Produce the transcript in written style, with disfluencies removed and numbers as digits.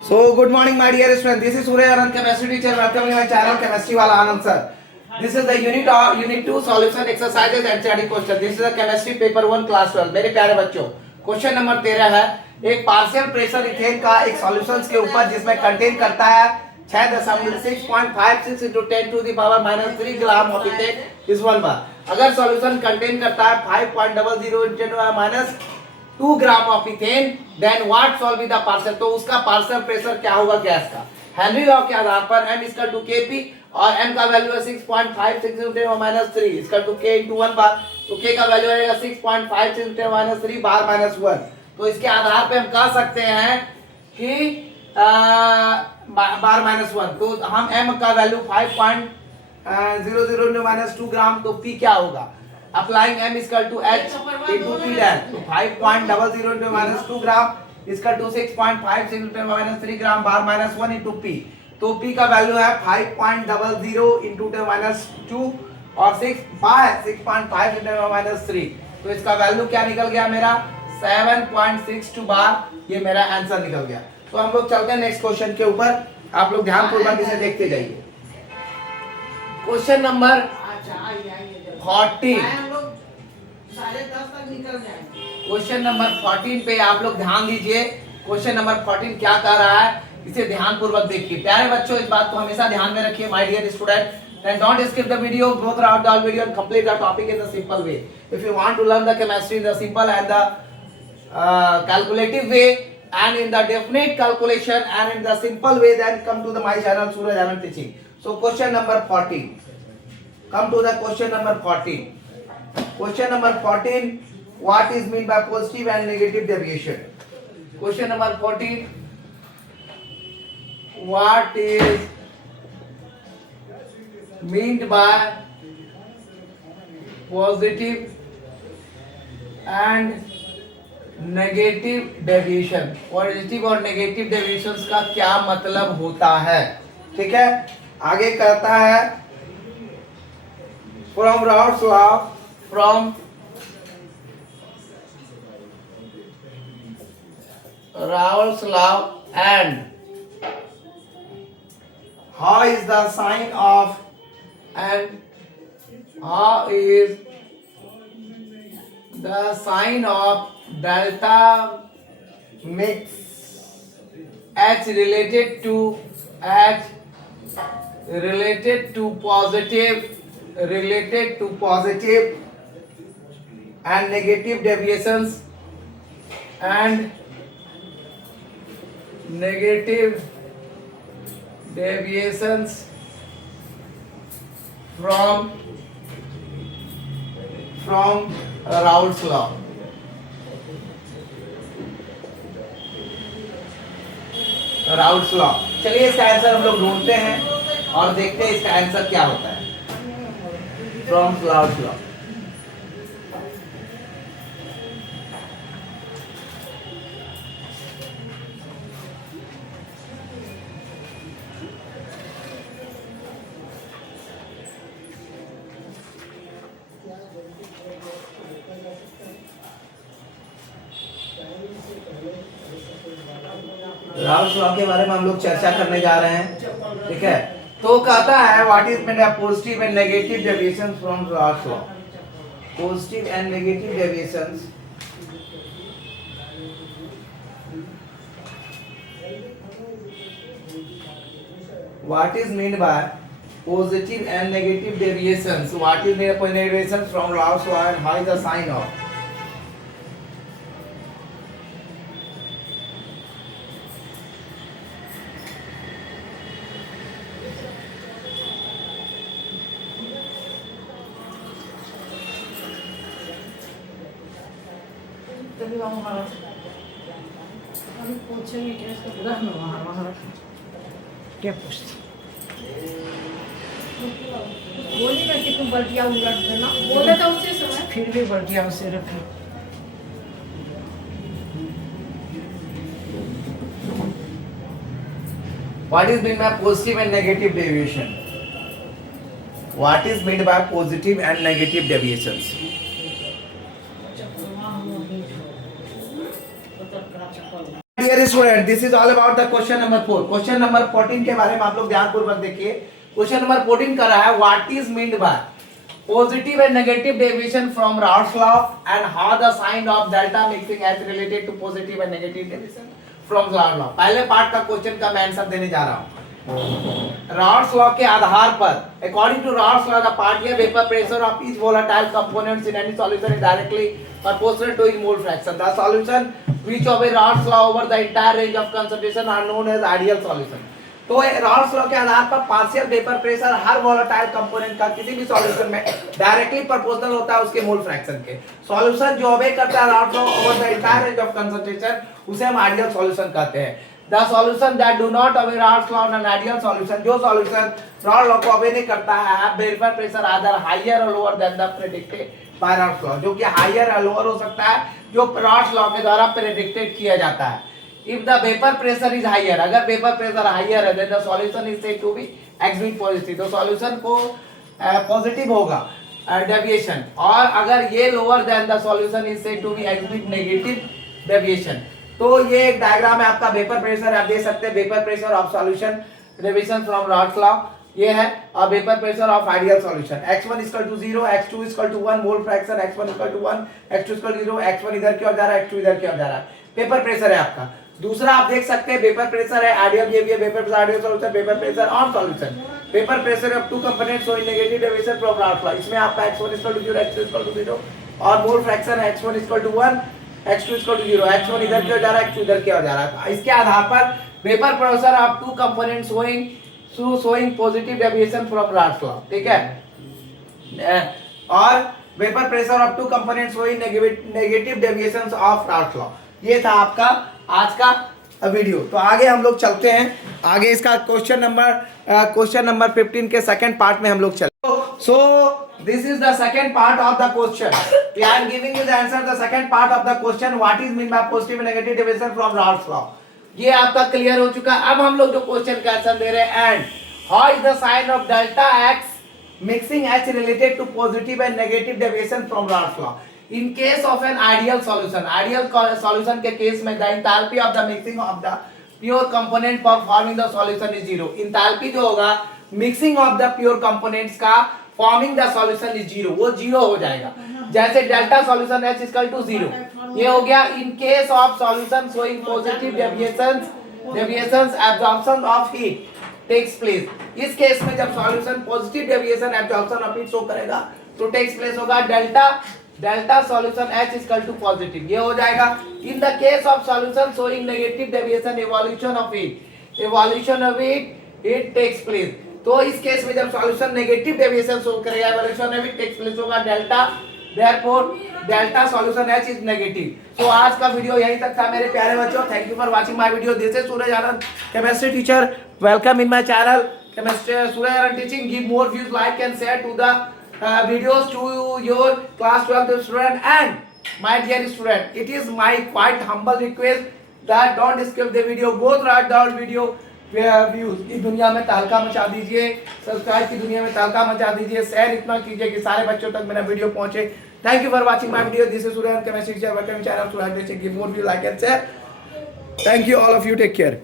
So, good morning, my dear students. This is Surya Anand, chemistry teacher. Welcome to my channel, Chemistry Wala Anand sir. This is the unit 2 solution exercises and study question. This is the chemistry paper 1 class 12. मेरे प्यारे बच्चों, question number 13 है एक partial pressure ethane का एक solutions के ऊपर जिसमें कंटेन करता है 6.56 into 10 to the power minus 3 gram of ethane इस वन बार। अगर सॉल्यूशन कंटेन करता है 5.00 into 10 to the minus 2 gram of ethane then what solve with the partial, तो उसका पार्शियल प्रेशर क्या होगा गैस का। हेनरी लॉ के आधार पर m इसका टू Kp और m का वैल्यू है 6.56 into minus 3 इसका टू K into 1 बार, तो K का वैल्यू आएगा 6.56 into minus 3 बार minus 1। तो इसके आधार पे हम कह सकते हैं कि बार माइनस 1, तो हम m का वैल्यू 5.00 into minus 2 ग्राम, तो P क्या होगा। Applying m equal to h into p dash, तो 5.00 into minus 2 ग्राम इसका टू 6.56 into minus 3 ग्राम बार माइनस 1 into p, तो p का वैल्यू है 5.00 into minus 2 और 6.5 into minus 3, तो इसका वैल्यू क्या निकल गया मेरा 7.62 बार, ये मेरा आंसर निकल गया। तो हम लोग चलते हैं नेक्स्ट क्वेश्चन के ऊपर, आप लोग ध्यान पूर्वक इसे देखते जाइए। क्वेश्चन नंबर 14, क्वेश्चन नंबर 14 पे आप लोग ध्यान दीजिए। क्वेश्चन नंबर 14 क्या कह रहा है, इसे ध्यान पूर्वक देखिए। प्यारे बच्चों, इस बात को हमेशा ध्यान में रखिए my dear student, and don't skip the video, go throughout the video and complete the topic in the simple way. If you want to learn the chemistry in the simple and the calculative way and in the definite calculation and in the simple way, then come to the my channel Suraj Anand Teaching. So question number 14, come to the question number 14. Question number 14, what is mean by positive and negative deviation? Question number 14, what is meant by positive and negative deviation. Positive और negative deviations का क्या मतलब होता है, ठीक है। आगे कहता है from Raoult's law, from Raoult's law and how is the sign of and how is the sign of delta mix H related to positive and negative deviations from Raoult's law। Raoult's law, चलिए इसका answer हम लोग ढूंढते हैं और देखते हैं इसका आंसर क्या होता है। From Raoult's law, Raoult's law के बारे में हम लोग चर्चा करने जा रहे हैं, ठीक है। तो कहता है what is mean by positive and negative deviations from Raoult's law. Positive and negative deviations what is mean by positive and negative deviations, what is mean by deviations from Raoult's law and how is the sign of. क्या पूछते बोली ना कि तुम बल्टिया उलट देना, बोले तो उसी समय फिर भी बल्टिया उसे रखी। What is meant by positive and negative deviation? What is meant by positive and negative deviations? Dear student, this is all about the question number 4। Question number 14 के बारे में आप लोग ध्यानपूर्वक देखिए। क्वेश्चन नंबर 14 कर रहा है what is meant by positive and negative deviation from Raoult's law and how the sign of delta mixing is related to positive and negative deviation from Raoult's law. पहले पार्ट का question का मैं answer देने जा रहा हूं। Rods law के आधार पर according to Raoult's law the partial vapour pressure of each volatile components in any solution is directly proportional to its mole fraction. The solution which obey Raoult's law over the entire range of concentration are known as ideal solution. तो Rawls law के आधार पर partial vapour pressure हर volatile component का किसी भी solution में directly proportional होता है उसके मोल फ्रैक्शन के। सॉल्यूशन जो ओबे करता है Raoult's law over the entire range of concentration उसे हम आइडियल सॉल्यूशन कहते हैं। The solution that do not obey Raoult's law an ideal solution, जो सॉल्यूशन रॉल्स लॉ को ओबे नहीं करता है vapour pressure either higher or lower than the predicted by Raoult's law, जो कि हायर और लोअर हो सकता है जो रॉल्स लॉ के द्वारा प्रेडिक्टेड किया जाता है। If the vapor pressure is higher, अगर वेपर प्रेशर हायर है then the solution is said to be exhibit positive, तो सॉल्यूशन को पॉजिटिव होगा डेविएशन, और अगर ये lower than the solution is said to be exhibit negative deviation. तो ये एक डायग्राम है आपका वेपर प्रेशर, आप देख सकते हैं vapour pressure of solution deviation from Raoult's law ये है, और vapour pressure of ideal solution x1 0, x2 1 mole fraction, x1 1, x2 0, x1 इधर की ओर जा रहा है, x2 इधर की ओर जा रहा है। वेपर प्रेशर है आपका। दूसरा आप देख सकते हैं वेपर प्रेशर है आइडियल, ये भी है vapour pressure ideal solution, vapour pressure on solution, vapour pressure of two components showing negative deviation from Raoult's law. इसमें आपका x1 0, x2 0 और मोल फ्रैक्शन है x1 1, x2 0, x1 इधर की ओर जा रहा है, x2 इधर की ओर जा रहा है। इसके आधार पर vapour pressure of two components showing positive deviation from Raoult's law, ठीक है, और vapour pressure of two components showing negative deviations of Rawls law. ये था आपका आज का वीडियो। तो आगे हम लोग चलते हैं, आगे इसका क्वेश्चन नंबर 15 के सेकंड पार्ट में हम लोग चलते हैं। So this is the second part of the question. I am giving you the answer the second part of the question what is mean by positive and negative deviation from Raoult's law. ये आपका clear हो चुका है। अब हम लोग जो question का आंसर दे रहे हैं, and how is the sign of delta X mixing H related to positive and negative deviation from Raoult's law in case of an ideal solution के केस में the enthalpy of the mixing of the pure component for forming the solution is 0। enthalpy जो होगा mixing of the pure components का forming the solution is 0, वो 0 हो जाएगा। जैसे delta solution H equal to 0, ये हो गया in case of solution showing positive deviations absorption of heat takes place। इस केस में जब solution positive deviation absorption of heat show करेगा तो takes place होगा delta solution H equal to positive, ये हो जाएगा। In the case of solution showing negative deviation evolution of heat takes place. तो इस केस में जब सॉल्यूशन नेगेटिव डेविएशन शो करेगा evolution of heat takes place होगा delta, therefore delta solution H is negative. तो आज का वीडियो यहीं तक था मेरे प्यारे बच्चों। Thank you for watching my video. This is Suraj Anand, chemistry teacher. Welcome in my channel chemistry Suraj Anand teaching. Give more views, like and share to the videos to your class 12 student and my dear student, it is my quite humble request that don't skip the video, go through the video views की दुनिया में तहलका मचा दीजिए, subscribe की दुनिया में तहलका मचा दीजिए, शेयर इतना कीजिए कि सारे बच्चों तक मेरा वीडियो पहुंचे। Thank you for watching my video. This is Suraj chemistry teacher. Welcome to channel Suraj. Give more view, like and share. Thank you all of you, take care.